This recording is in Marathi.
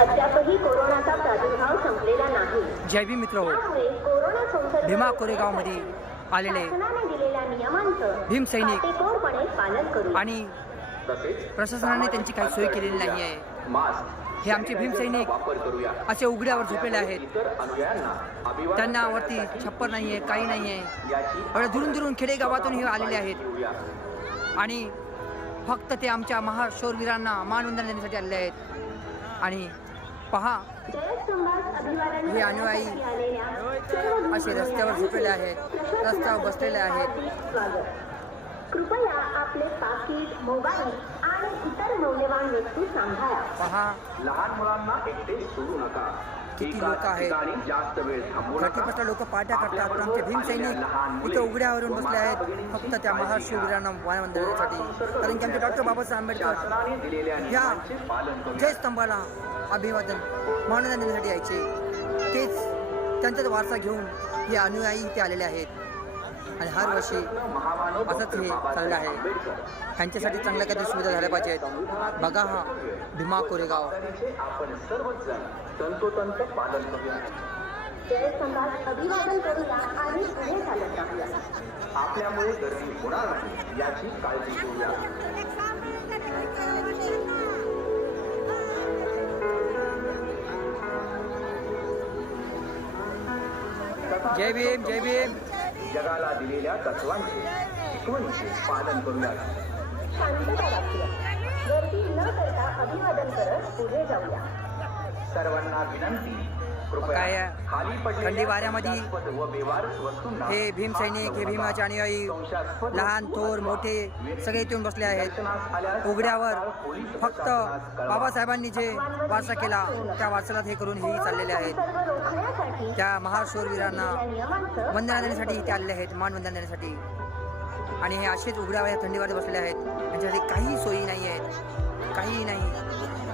अद्यापही कोरोनाचा प्रादुर्भाव संपलेला नाही. जय भीम मित्र हो. कोरोना संसर्ग भीमा कोरेगावमध्ये आलेले दिलेल्या नियमांचं भीम सैनिक काटेकोरपणे पालन करू. आणि प्रशासनाने त्यांची काही सोय केलेली नाही आहे. हे आमचे भीम सैनिक वापर करूया. असे उघड्यावर झोपलेले आहेत. त्यांना वरती छप्पर नाही आहे काही नाही आहे. एवढ्या दुरून दुरून खेडेगावातून हे आलेले आहेत. आणि फक्त ते आमच्या महाशौरवीरांना मानवंदन देण्यासाठी आलेले आहेत. आणि पहा हे अनुयायी असे रस्त्यावर झोपलेले आहेत, रस्त्यावर बसलेले आहेत. कृपया आपले पाकिट मोबाईल आणि इतर मौल्यवान वस्तू सांभाळा पहा. लहान मुलांना एकटे सोडू नका. किती लोकं आहेत? प्रतिपक्ष लोक पाट्या करतात पण आमचे भीम सैनिक इथं उघड्यावरून बसले आहेत फक्त त्या महाशिववीरांना मानवंदन देण्यासाठी कारण की आमचे डॉक्टर बाबासाहेब आंबेडकर या. जय स्तंभाला अभिवादन मानवंदन देण्यासाठी यायचे. तेच त्यांचाच वारसा घेऊन हे अनुयायी इथे आलेले आहेत. आणि हर वर्षी असंच हे चाललं आहे. ह्यांच्यासाठी चांगल्या काहीतरी सुविधा झाल्या पाहिजेत. बघा हा भीमा कोरेगाव. आपल्यामुळे गर्दी होणार नाही याची काळजी घेऊया. जय भीम जय भीम. जगाला दिलेल्या तत्वांचे शिकवणीचे पालन करूया शांतता राखूया. गर्दी न करता अभिवादन करत पुढे जाऊया. सर्वांना विनंती काय थंडी वाऱ्यामध्ये हे भीम सैनिक हे भीमाचे अनुयायी लहान थोर मोठे सगळे इथून बसले आहेत. उघड्यावर फक्त. बाबासाहेबांनी जे वारसा केला त्या वारसाला हे करून हेही चाललेले आहेत. त्या महाशूरवीरांना वंदना देण्यासाठी इथे आलेले आहेत मानवंदन देण्यासाठी. आणि हे असेच उघड्यावर या थंडीवर बसलेले आहेत. त्यांच्यासाठी काही सोयी नाही आहेत. काही नाही.